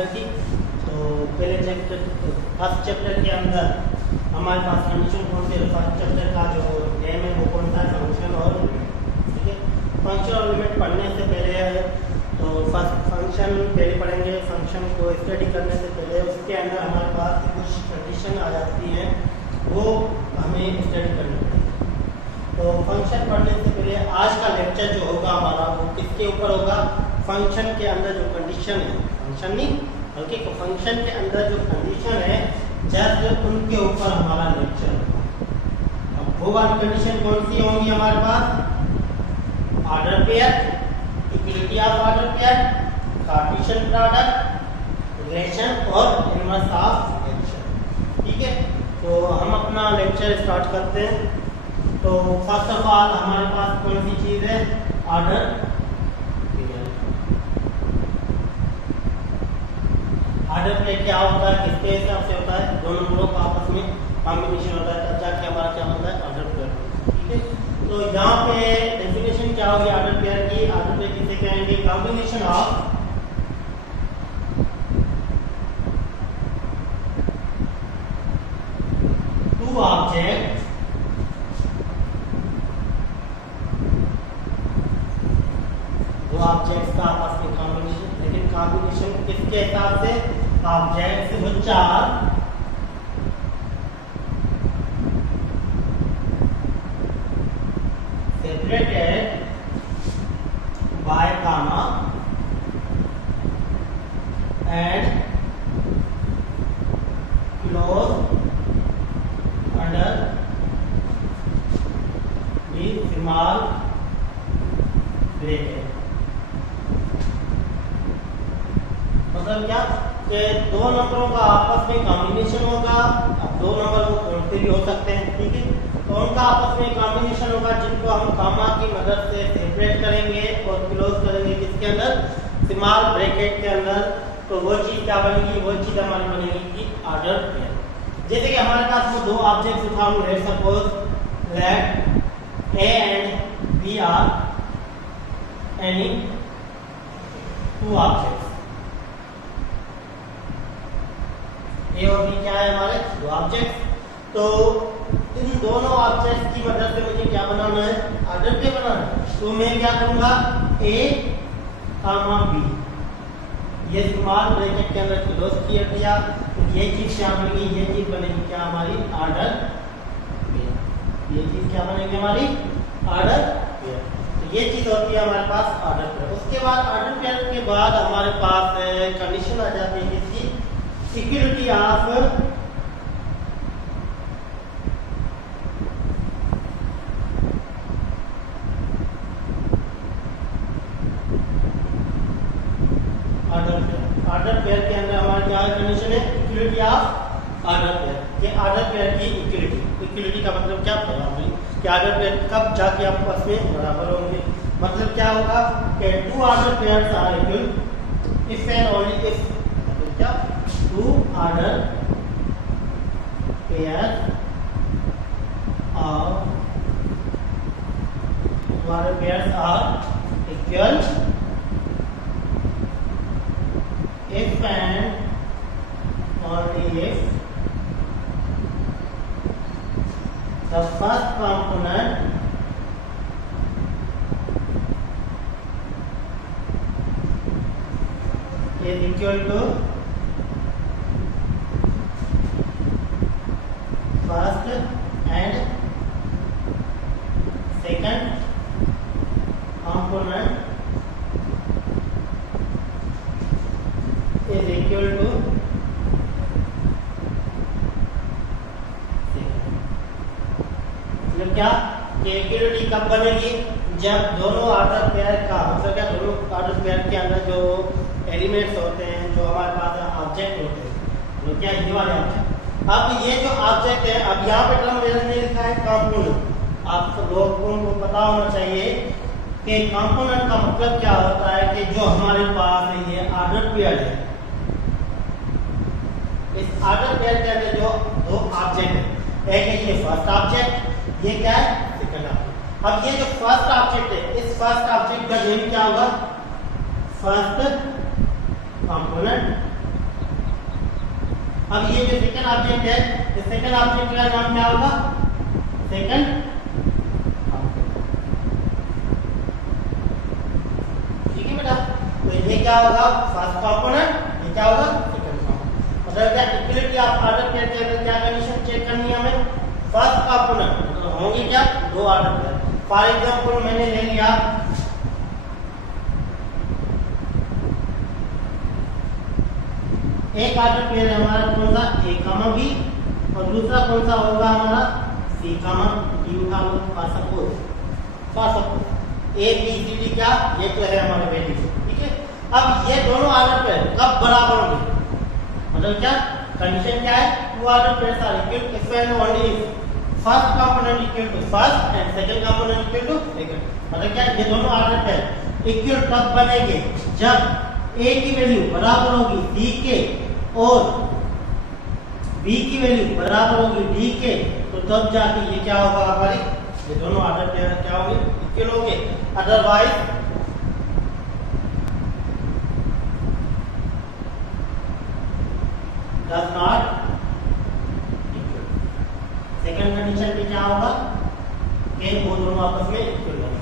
Chapter की। तो पहले चैप्टर फर्स्ट चैप्टर के अंदर हमारे पास कंडीशन कौन सी है, फर्स्ट चैप्टर का जो नेम है वो कौन सा है, फंक्शन और लिमिट। ठीक है, फंक्शन और लिमिट पढ़ने से पहले तो फर्स्ट फंक्शन पहले पढ़ेंगे। फंक्शन को स्टडी करने से पहले उसके अंदर हमारे पास कुछ कंडीशन आ जाती हैं, वो हमें स्टडी करनी पड़ेगी। तो फंक्शन पढ़ने से पहले आज का लेक्चर जो होगा हमारा वो किसके ऊपर होगा, फंक्शन के अंदर जो कंडीशन है, फंक्शन नहीं बल्कि फंक्शन के अंदर जो कंडीशन है जस्ट उनके ऊपर हमारा लेक्चर होगा। अब वो वाली कंडीशन कौन सी होंगी हमारे पास, order pair, equality of order pair, Cartesian product, relation और इनवर्स ऑफ रिलेशन। ठीक है, तो हम अपना लेक्चर स्टार्ट करते हैं। तो फर्स्ट ऑफ ऑल हमारे पास कौन सी चीज है, ऑर्डर पेयर। ऑर्डर पेयर क्या होता है, किसके हिसाब से होता है, दो नंबरों का आपस में कॉम्बिनेशन होता है, तब जाके हमारा क्या होता है, ऑर्डर पेयर। ठीक है, तो यहाँ पे डेफिनेशन क्या होगी ऑर्डर पेयर की, ऑर्डर पेयर किसे कहेंगे, combination of two object objects का आपस में कॉम्बिनेशन, लेकिन कॉम्बिनेशन किसके हिसाब से, objects which are separated by comma and close under the small bracket. मतलब क्या कि दो नंबरों का आपस में कॉम्बिनेशन होगा। अब दो नंबर वो कौन से भी हो सकते हैं, ठीक है, तो उनका आपस में कॉम्बिनेशन होगा जिनको हम कॉमा की मदद से सेपरेट करेंगे और क्लोज करेंगे किसके अंदर, स्मॉल ब्रैकेट के अंदर। तो वो चीज क्या बनेगी, वो चीज हमारी बनेगी कि ऑर्डर पेयर। जैसे कि हमारे पास वो दो ऑब्जेक्ट्स उठा लो, let's suppose that A and B are any two objects. A और बी क्या है हमारे दो ऑब्जेक्ट। तो इन दोनों ऑब्जेक्ट की मदद से मुझे क्या बनाना है, ऑर्डर पेयर बनाना है। तो मैं क्या करूंगा, ए कॉमा बी, ये स्मॉल ब्रैकेट के अंदर क्लोज किया दिया, तो ये चीज क्या बनेगी, ये चीज बनेगी क्या हमारी ऑर्डर पेयर। ये चीज क्या बनेगी हमारी ऑर्डर पेयर। तो ये चीज होती है हमारे पास ऑर्डर पेयर। उसके बाद ऑर्डर पेयर के बाद हमारे पास कंडीशन आ जाती है किसकी, equality of order pair. Order pair के अंदर हमारी क्या कंडीशन है, इक्विलिटी ऑफ ऑर्डर पेयर। ये ऑर्डर पेयर की इक्विलिटी, इक्विलिटी का मतलब क्या बराबरी, कि ऑर्डर पेयर कब जाके आपस में बराबर होंगे। मतलब क्या होगा कि two order pairs are equal if and only if, मतलब क्या, two order pair of order pairs are equal if and only if the first component is equal to first and second component is equal to मतलब क्या, कि equality कब बनेगी, जब दोनों order pair का मतलब क्या, दोनों ऑर्डर पेयर के अंदर जो एलिमेंट्स होते हैं, जो हमारे पास ऑब्जेक्ट होते हैं, तो क्या ये वाले ऑब्जेक्ट। अब ये जो ऑब्जेक्ट है, अब यहाँ पे टर्म मेरे ने लिखा है कंपोनेंट। आप सब लोगों को पता होना चाहिए कि कंपोनेंट का मतलब क्या होता है, कि जो हमारे पास ये ऑर्डर पेयर है, इस ऑर्डर पेयर के अंदर जो दो ऑब्जेक्ट है, एक है ये फर्स्ट ऑब्जेक्ट, ये क्या है सेकंड ऑब्जेक्ट। अब ये जो फर्स्ट ऑब्जेक्ट है, इस फर्स्ट ऑब्जेक्ट का नेम क्या होगा, फर्स्ट कंपोनेंट, अब ये जो सेकंड ऑब्जेक्ट है, इस सेकंड ऑब्जेक्ट का नाम क्या होगा? सेकंड। ठीक है बेटा, तो ये क्या होगा? फर्स्ट कंपोनेंट, ये क्या होगा? Second component. मतलब क्या इक्वलिटी ऑफ ऑर्डर पेयर के अंदर क्या कंडीशन चेक करनी है हमें? फर्स्ट कंपोनेंट मतलब होंगे क्या? दो ऑर्डर पेयर। फॉर एग्जांपल मैंने ले लिया एक ऑर्डर पेयर है हमारा कौन सा? A, B और दूसरा कौन सा होगा हमारा? C, D उठा लो। Suppose A B C D क्या? ये तो है हमारे वैल्यू। ठीक है, अब ये दोनों ऑर्डर पेयर कब बराबर होंगे? मतलब क्या कंडीशन क्या है? Two order pairs are equal if and only if first component equal to first and second component equal to second. मतलब क्या ये दोनों ऑर्डर पेयर इक्वल तब बनेंगे जब A की वैल्यू बराबर होगी D के और B की वैल्यू बराबर होगी D के, तो तब जाके ये क्या होगा हमारे? ये दोनों ऑर्डर पेयर क्या होंगे? इक्वल होंगे। Otherwise does not equal. Second condition पे क्या होगा? कि वो दोनों आपस में इक्वल होंगे।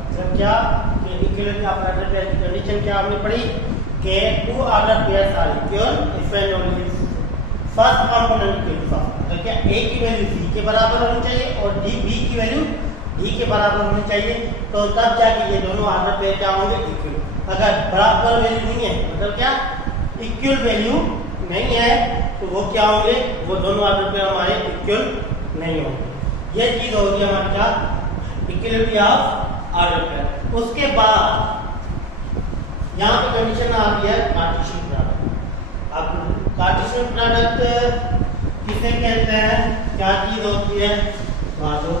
मतलब क्या कि इक्वलिटी ऑफ ऑर्डर पेयर की कंडीशन क्या हमने पढ़ी कि two order pairs are equal if and only if first component equal to first. तो क्या A की वैल्यू C के बराबर होनी चाहिए और B की वैल्यू D के बराबर होनी चाहिए, तो तब जाके ये दोनों ऑर्डर पेयर क्या होंगे? इक्वल। अगर बराबर वैल्यू नहीं है मतलब क्या इक्वल वैल्यू नहीं है, तो वो क्या होंगे? वो दोनों ऑर्डर पेयर हमारे इक्वल नहीं होंगे। ये चीज होगी हमारी क्या? Equality of order pair. उसके बाद यहाँ पे कंडीशन आ रही है कार्टेशियन प्रोडक्ट। अब कार्टेशियन प्रोडक्ट किसे कहते हैं? क्या चीज होती है? बाजू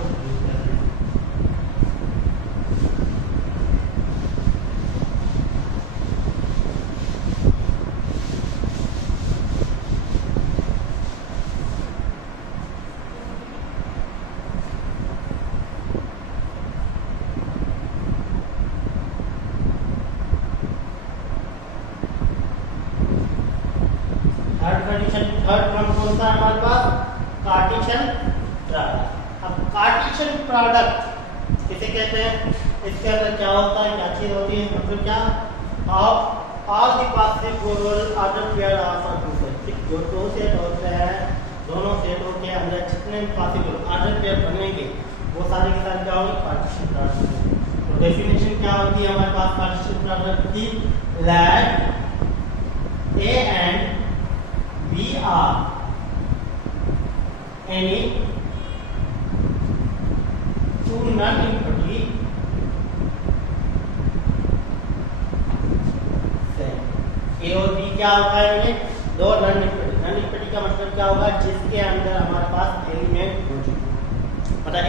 थर्ड वन कौन सा है हमारे पास? Cartesian product. अब कार्टेशियन प्रोडक्ट किसे कहते हैं? इसके अंदर क्या होता है? क्या चीज होती है? मतलब क्या all the possible order pair are solution. जो दो सेट होते हैं, दोनों सेटों के अंदर जितने पॉसिबल ऑर्डर पेयर बनेंगे वो सारे के सारे क्या होंगे? Cartesian product. तो डेफिनेशन क्या होती है हमारे पास कार्टेशियन प्रोडक्ट की? Let A and B are any two non-empty set। A और B क्या होता है? इनमें दो non-empty का मतलब क्या होगा? जिसके अंदर हमारे पास एलिमेंट मौजूद हो, मतलब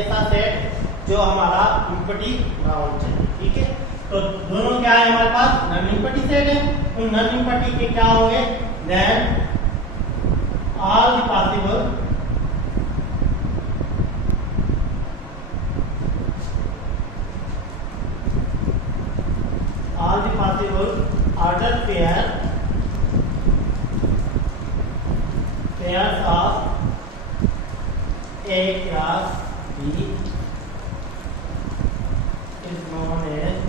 ऐसा सेट जो हमारा एम्प्टी ना होना चाहिए। ठीक है, तो दोनों क्या है हमारे पास? non-empty सेट है। तो non-empty के क्या होंगे? Then all the possible order pairs of A cross B is known as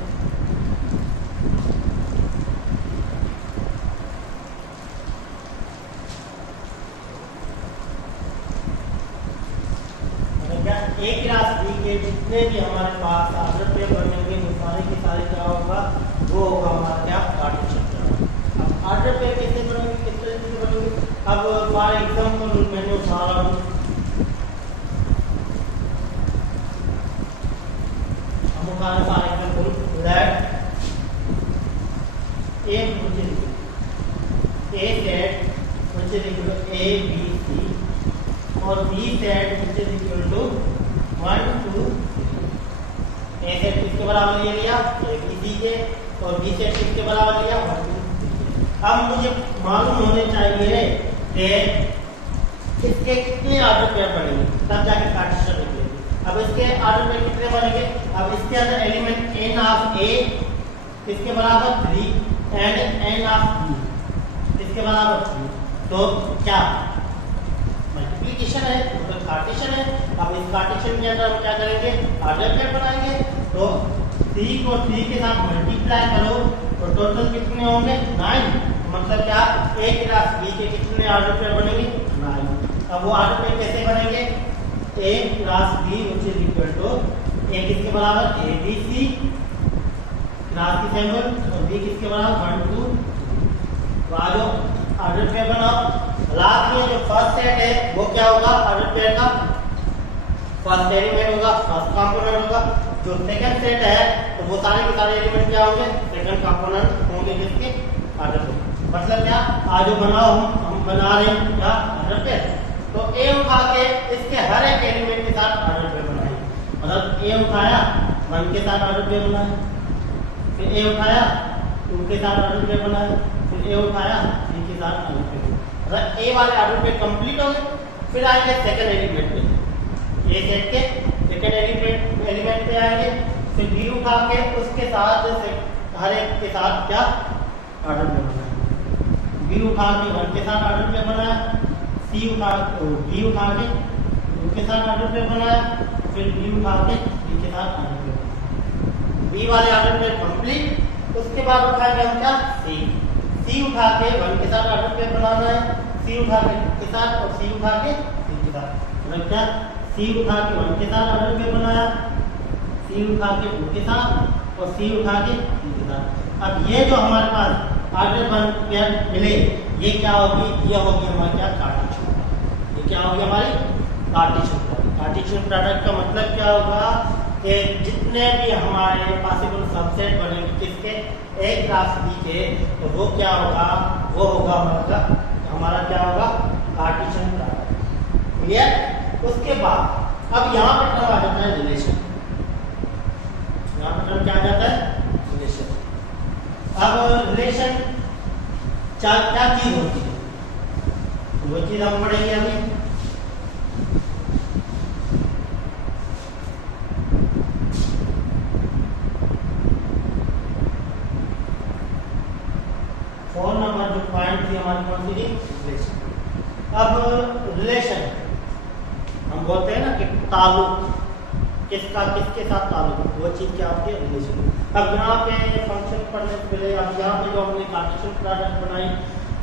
A class B के जितने भी हमारे पास ऑर्डर पेयर बनेंगे वो सारे के सारे क्या होगा? वो होगा हमारा क्या? Cartesian product. अब ऑर्डर पेयर कैसे बनेंगे? किस तरीके से बनेंगे? अब फॉर एग्जांपल मैंने उठा हूं हम उठा रहे फॉर एग्जांपल दैट A मुझे A सेट मुझे लिखो A B C और B सेट मुझे लिखो 1 2 A सेट किसके बराबर ले लिया? A B C के। और B सेट किसके बराबर लिया? 1 2 3। अब मुझे मालूम होने चाहिए कि इसके कितने ऑर्डर पेयर बनेंगे, तब जाके कार्टेशियन निकलेगी। अब इसके ऑर्डर पेयर कितने बनेंगे? अब इसके अंदर एलिमेंट n ऑफ A किसके बराबर? 3 एंड n ऑफ B किसके बराबर? 3। तो क्या मल्टीप्लिकेशन है, तो कार्टेशियन है। अब इस कार्टेशियन के अंदर हम क्या करेंगे, ऑर्डर पेयर बनाएंगे। तो 3 को 3 के साथ मल्टीप्लाई करो तो टोटल कितने होंगे 9। मतलब क्या A क्लास B के कितने ऑर्डर पेयर बनेंगे 9। अब वो ऑर्डर पेयर कैसे बनेंगे, A class B which is equal to A किसके बराबर ABC क्लास की सिंबल और B किसके बराबर 1 2। तो आज ऑर्डर पेयर बनाओ। लास्ट में जो फर्स्ट सेट है वो क्या होगा, ऑर्डर पेयर का फर्स्ट एलिमेंट होगा, फर्स्ट कंपोनेंट होगा। जो सेकंड सेट है तो वो सारे के सारे एलिमेंट क्या होंगे, सेकंड कंपोनेंट होंगे किसके, ऑर्डर पेयर। मतलब क्या आज जो बनाओ हम बना रहे हैं क्या ऑर्डर पेयर। तो A उठा के इसके हर एक एलिमेंट के साथ ऑर्डर पेयर बनाएंगे। मतलब A उठाया 1 के साथ ऑर्डर पेयर बनाया, फिर A उठाया 2 के साथ ऑर्डर पेयर बनाया, फिर A उठाया 3 के साथ ऑर्डर पेयर। मतलब A वाले ऑर्डर पेयर कंप्लीट हो गए। फिर आएंगे सेकंड एलिमेंट पे, A सेट के सेकंड एलिमेंट पे आएंगे। फिर B उठा के उसके साथ हर एक के साथ क्या ऑर्डर पेयर बनाया। B उठा के 1 के साथ ऑर्डर पेयर बनाया, B उठा के 2 के साथ ऑर्डर पेयर बनाया, फिर B उठा के 3 के साथ ऑर्डर पेयर बनाया। B वाले ऑर्डर पेयर कंप्लीट। उसके बाद उठाएंगे हम क्या C उठा के 1 के साथ ऑर्डर पेयर बनाना है, C उठा के 2 के साथ और C उठा के 3 के साथ। मतलब क्या C उठा के 1 के साथ ऑर्डर पेयर बनाया, C उठा के 2 के साथ और C उठा के 3 के साथ। अब ये जो हमारे पास ऑर्डर पेयर मिले ये क्या होगी, ये होगी हमारी क्या कार्टेशियन। ये क्या होगी हमारी कार्टेशियन प्रोडक्ट। कार्टेशियन प्रोडक्ट का मतलब क्या होगा कि जितने भी हमारे पॉसिबल सबसेट बनेंगे किसके A क्लास B के, तो वो क्या होगा, वो होगा हमारा क्या होगा कार्टेशियन प्रोडक्ट। क्लियर। उसके बाद अब यहाँ पर टर्म आ जाता है रिलेशन। यहाँ पर टर्म क्या आ जाता है रिलेशन। अब रिलेशन क्या चीज होती है, वो चीज हम पढ़ेंगे अभी। फोर नंबर जो पॉइंट थी हमारी कौन सी थी, रिलेशन। अब रिलेशन हम बोलते हैं ना कि ताल्लुक, किसका किसके साथ ताल्लुक, वो चीज क्या होती है रिलेशन। अब यहाँ पे फंक्शन पढ़ने से पहले अब यहाँ पे जो हमने कार्टेशियन प्रोडक्ट बनाई,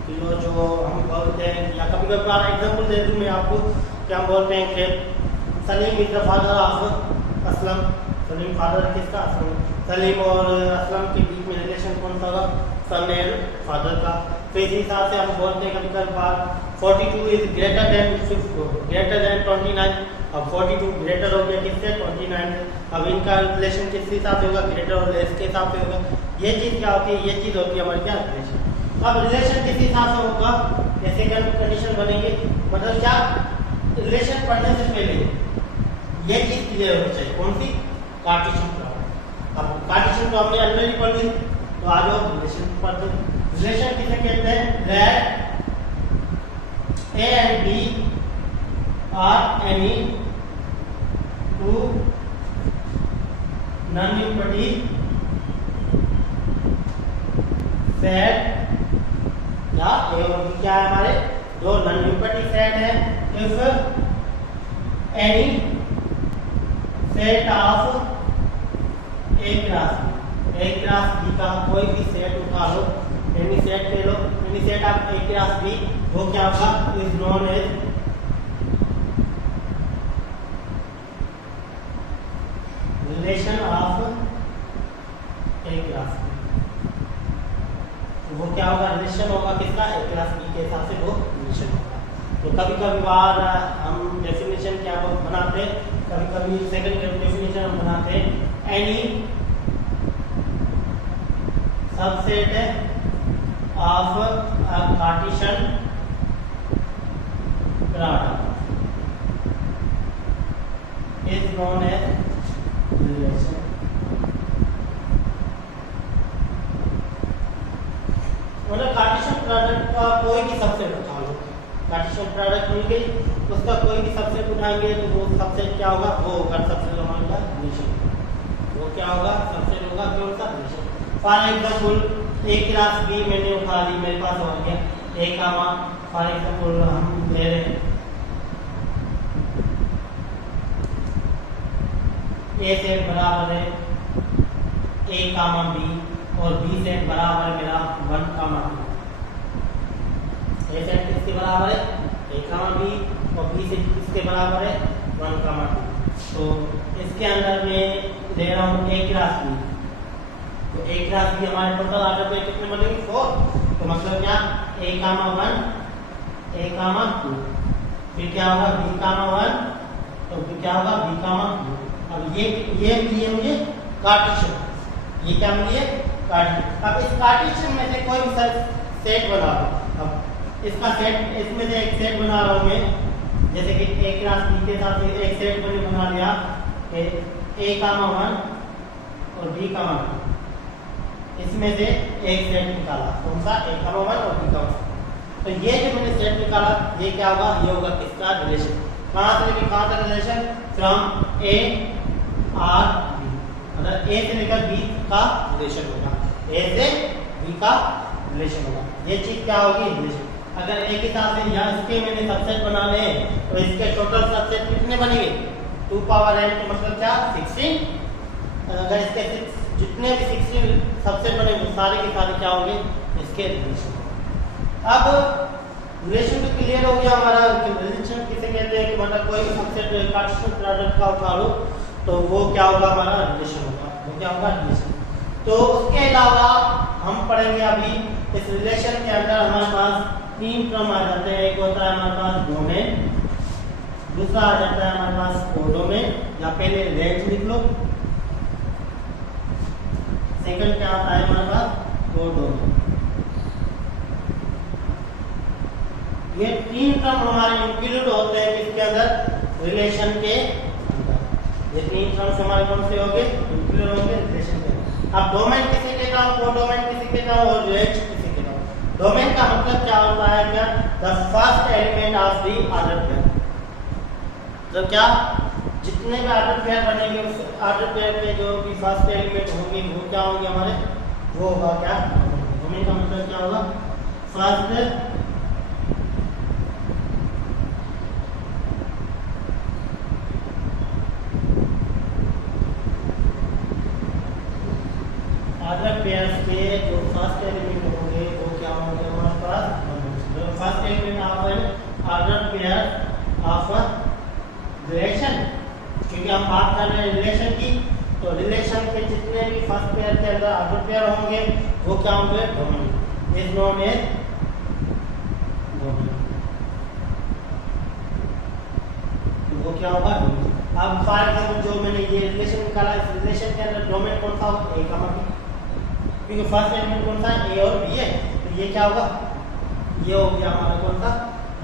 तो जो हम बोलते हैं या कभी कभार एग्जांपल दे दूँ मैं आपको, क्या हम बोलते हैं कि Salim is the father of Aslam. Salim father किसका, असलम। सलीम और असलम के बीच में रिलेशन कौन सा होगा, सन एंड फादर का। तो इस हिसाब से हम बोलते हैं कभी कभार 42 इज ग्रेटर देन 29। अब 42 ग्रेटर हो गया किससे, 29 से। अब इनका रिलेशन किस हिसाब से होगा, ग्रेटर और लेस के हिसाब से होगा। ये चीज क्या होती है, ये चीज होती है हमारी क्या रिलेशन। अब रिलेशन किस हिसाब से होगा, जैसे कंडीशन बनेगी। मतलब क्या रिलेशन पढ़ने से पहले ये चीज क्लियर होनी चाहिए, कौन सी, कार्टेशियन प्रोडक्ट। अब कार्टेशियन तो हमने ऑलरेडी पढ़ ली, तो आ जाओ रिलेशन पढ़ते हैं। रिलेशन किसे कहते हैं, that A and B are any two non-empty set। या A और B क्या है, हमारे दो non-empty set है। if any set of A class B का कोई भी सेट उठा लो, एनी सेट ले लो, any set of A class B, वो क्या होगा, is known as relation of A class B। वो क्या होगा, रिलेशन होगा किसका, A क्लास B के हिसाब से वो रिलेशन होगा। तो कभी कभी बार हम डेफिनेशन क्या बनाते हैं, कभी कभी सेकंड डेफिनेशन हम बनाते हैं, any subset of a Cartesian product is known as relation। मतलब कार्टेशियन प्रोडक्ट का कोई भी सबसेट उठा लो, कार्टेशियन प्रोडक्ट मिल गई, उसका कोई भी सबसेट उठाएंगे तो वो सबसेट क्या होगा, वो होगा सबसेट हमारा रिलेशन। वो क्या होगा, सबसेट होगा कौन सा, relation. For example A class B मैंने उठा ली, मेरे पास हो गया A, फॉर एग्जाम्पल हम ले रहे ए सेट बराबर है ए कामा बी और बी सेट बराबर है मेरा 1 कामा 2। ए सेट किसके बराबर है ए कामा बी और बी सेट किसके बराबर है 1 कामा 2। तो इसके अंदर मैं ले रहा हूँ ए क्रॉस बी। तो ए क्रॉस बी हमारे टोटल ऑर्डर पे कितने बनेंगे 4। तो मतलब क्या ए कामा 1 ए कामा 2 फिर क्या होगा बी कामा 1 तो फिर क्या होगा बी कामा 2। अब ये मिली है मुझे कार्टेशियन, ये क्या मिली है कार्टेशियन। अब इस कार्टेशियन में से कोई भी सेट बना लो। अब इसका सेट इसमें से एक सेट बना रहा हूँ मैं, जैसे कि ए क्रॉस बी के साथ एक सेट मैंने बना लिया ए कामा 1 और बी कामा 2। इसमें से एक सेट निकाला कौन सा ए कामा 1 और बी कामा 2। तो ये जो मैंने सेट निकाला ये क्या होगा ये होगा किसका रिलेशन। कहाँ से लेके कहाँ तक relation from A R B, मतलब ए से लेकर बी का रिलेशन होगा, ए से बी का रिलेशन होगा। ये चीज क्या होगी रिलेशन। अगर एक ही साथ से यहाँ इसके मैंने सबसेट बनाने तो इसके टोटल सबसेट कितने बनेंगे 2 पावर n तो मतलब क्या 16। अगर इसके जितने भी 16 सबसेट बनेंगे सारे के सारे क्या होंगे इसके रिलेशन। अब रिलेशन तो क्लियर हो गया हमारा। रिलेशन किसे कहते हैं कि मतलब कोई भी सबसेट कार्टेशियन प्रोडक्ट का उठा लो तो वो क्या होगा हमारा रिलेशन होगा, वो क्या होगा रिलेशन। तो उसके अलावा हम पढ़ेंगे अभी इस रिलेशन के अंदर हमारे पास 3 टर्म आ जाते हैं। एक होता है हमारे पास डोमेन, दूसरा आ जाता है हमारे पास कोडोमेन या पहले रेंज लिख लो, सेकंड क्या आता है हमारे पास कोडोमेन। ये 3 टर्म हमारे इंक्लूड होते हैं किसके अंदर रिलेशन के अंदर। ये 3 टर्म्स हमारे कौन से होंगे इंक्लूड होंगे रिलेशन के अंदर। अब डोमेन किसे कहता हूँ कोडोमेन किसे कहता हूँ और रेंज किसे कहता हूँ। डोमेन का मतलब क्या होता है क्या the first element of the order pair. तो क्या जितने भी ऑर्डर पेयर बनेंगे उस ऑर्डर पेयर के जो भी फर्स्ट एलिमेंट होंगे वो क्या होंगे हमारे वो होगा क्या डोमेन का मतलब क्या होगा फर्स्ट ऑर्डर पेयर्स के जो फर्स्ट एलिमेंट होंगे वो क्या होंगे हमारे पास first element of an order pair of relation. क्योंकि हम बात कर रहे हैं रिलेशन की तो रिलेशन के जितने भी फर्स्ट पेयर के अंदर ऑर्डर पेयर होंगे वो क्या होंगे domain is known as domain. वो क्या होगा डोमेन। अब फॉर एग्जांपल जो मैंने ये रिलेशन निकाला इस रिलेशन के अंदर डोमेन कौन सा होगा ए का मतलब क्योंकि फर्स्ट एलिमेंट कौन सा है ए और बी है तो ये क्या होगा ये हो गया हमारा कौन सा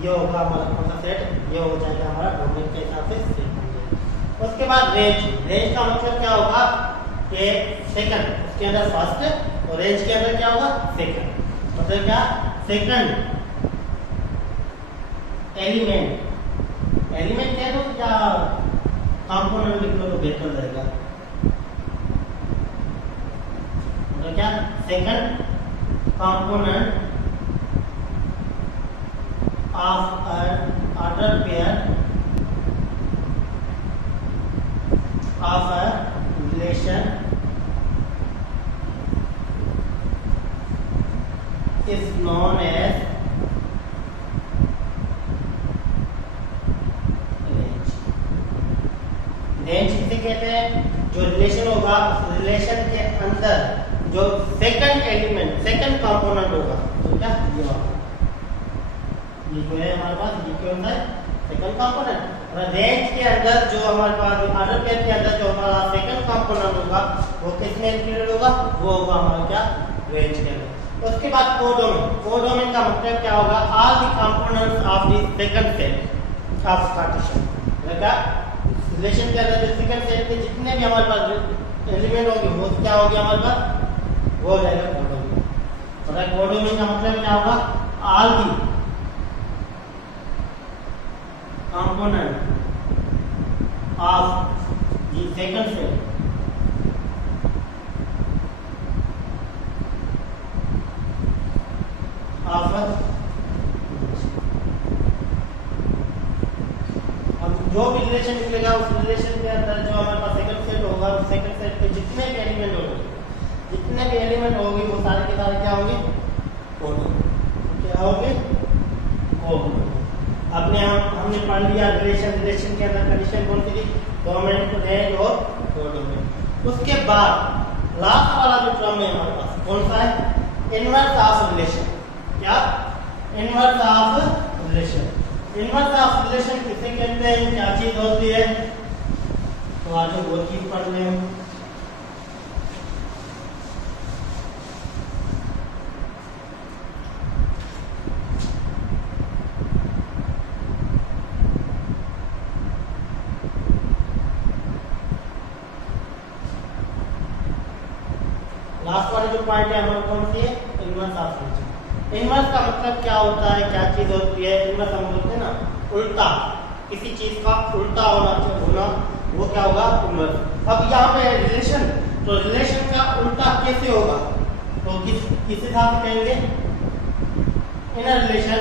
ये होगा हमारा कौन सा सेट ये हो जाएगा हमारा डोमेन के हिसाब से सेट बन जाएगा। उसके बाद रेंज रेंज का मतलब क्या होगा कि सेकंड उसके अंदर फर्स्ट और रेंज के अंदर क्या होगा सेकंड मतलब क्या सेकंड एलिमेंट एलिमेंट कह दो या कंपोनेंट लिख लो तो बेहतर रहेगा। तो क्या second component of an order pair of a relation is known as range किसे कहते हैं जो रिलेशन होगा उस रिलेशन के अंदर जो सेकंड एलिमेंट सेकंड कंपोनेंट होगा तो क्या ये होगा ये जो है हमारे पास ये क्या होता है सेकंड कंपोनेंट। और रेंज के अंदर जो हमारे पास ऑर्डर पेयर के अंदर जो हमारा सेकंड कंपोनेंट होगा वो किसमें इंक्लूडेड होगा वो होगा हमारा क्या रेंज के अंदर। उसके बाद कोडोमेन कोडोमेन का मतलब क्या होगा all the components of the second set of Cartesian मतलब रिलेशन के अंदर जो सेकंड सेट के जितने भी हमारे पास एलिमेंट होंगे वो क्या हो गया हमारे पास वो हो जाएगा कोडोमेन। और कोडोमेन का मतलब क्या होगा all the component of the second set of के सारे क्या होंगे, क्या होंगे, अपने हमने पढ़ लिया रिलेशन के अंदर कंडीशन कौन सी थी, डोमेन, रेंज और कोडोमेन। उसके बाद लास्ट वाला जो टर्म है हमारे पास कौन सा है, इनवर्स ऑफ रिलेशन। क्या, inverse of relation. Inverse of relation किसे कहते हैं, क्या चीज होती है, तो आज वो चीज पढ़ रहे हैं। लास्ट वाली जो पॉइंट है हमारे कौन सी है, इनवर्स ऑफ रिलेशन। इनवर्स का मतलब क्या होता है, क्या चीज होती है, इनवर्स हम बोलते हैं ना उल्टा, किसी चीज का उल्टा होना, वो क्या होगा, इनवर्स। अब यहाँ पे रिलेशन, तो रिलेशन का उल्टा कैसे होगा, तो किस हिसाब से कहेंगे, in a relation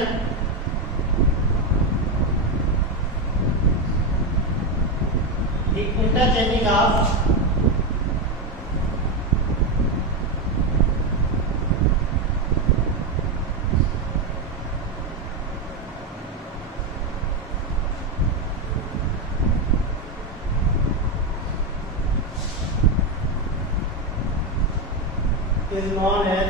interchanging of is known as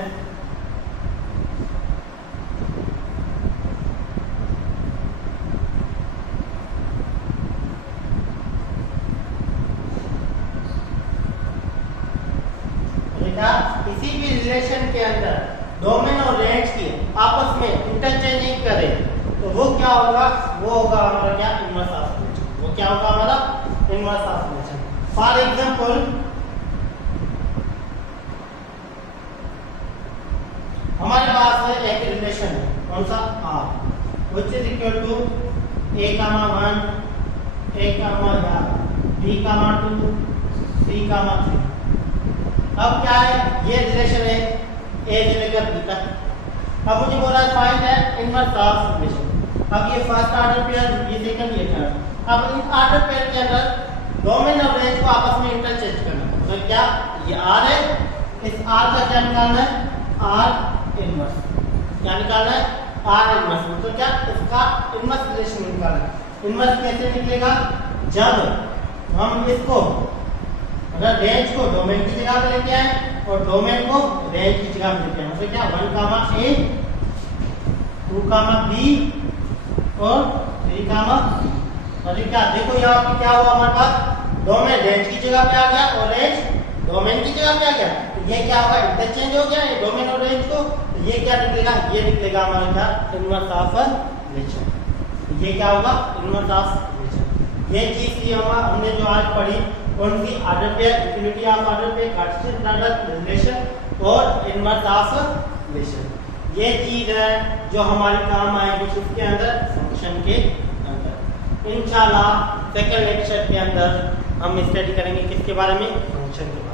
किसी भी रिलेशन के अंदर डोमेन और रेंज की आपस में इंटरचेंजिंग करें तो वो क्या होगा, वो होगा हमारा क्या, इनवर्स ऑफ रिलेशन। वो क्या होगा हमारा, inverse of relation. For example हमारे पास है एक रिलेशन है, कौन सा, R which is equal to a, 1 a, b, 2 c, 3। अब क्या है, ये रिलेशन है a से लेकर b तक। अब मुझे बोला फाइंड है इनवर्स ऑफ रिलेशन। अब ये फर्स्ट ऑर्डर पेयर, ये सेकंड, ये थर्ड। अब इस ऑर्डर पेयर के अंदर डोमेन और रेंज को आपस में इंटरचेंज करना है। तो क्या, ये R है, इस R का क्या निकालना है, R इनवर्स। क्या निकालना है, R इनवर्स। तो क्या, इसका इनवर्स रिलेशन निकालना है। इनवर्स कैसे निकलेगा, जब हम इसको अगर रेंज को डोमेन की जगह पे लेके आए और डोमेन को रेंज की जगह पे लेके आए, मतलब क्या, 1 A 2 B और 3 C। मतलब क्या, देखो यहाँ पे क्या हुआ, हमारे पास डोमेन रेंज की जगह पे आ गया और रेंज डोमेन की जगह पे आ गया। तो ये क्या होगा, इंटरचेंज हो गया ये डोमेन और रेंज को। तो ये क्या निकलेगा, ये निकलेगा हमारा क्या, इनवर्स ऑफ रिलेशन। ये क्या होगा, इनवर्स ऑफ रिलेशन। ये चीज थी हमने जो आज पढ़ी, कौन सी, order pair, infinity of order pair, Cartesian product, relation और इनवर्स ऑफ रिलेशन। ये चीज है जो हमारे काम आएगी किसके अंदर, फंक्शन के अंदर। इंशाल्लाह सेकंड लेक्चर के अंदर हम स्टडी करेंगे किसके बारे में, फंक्शन के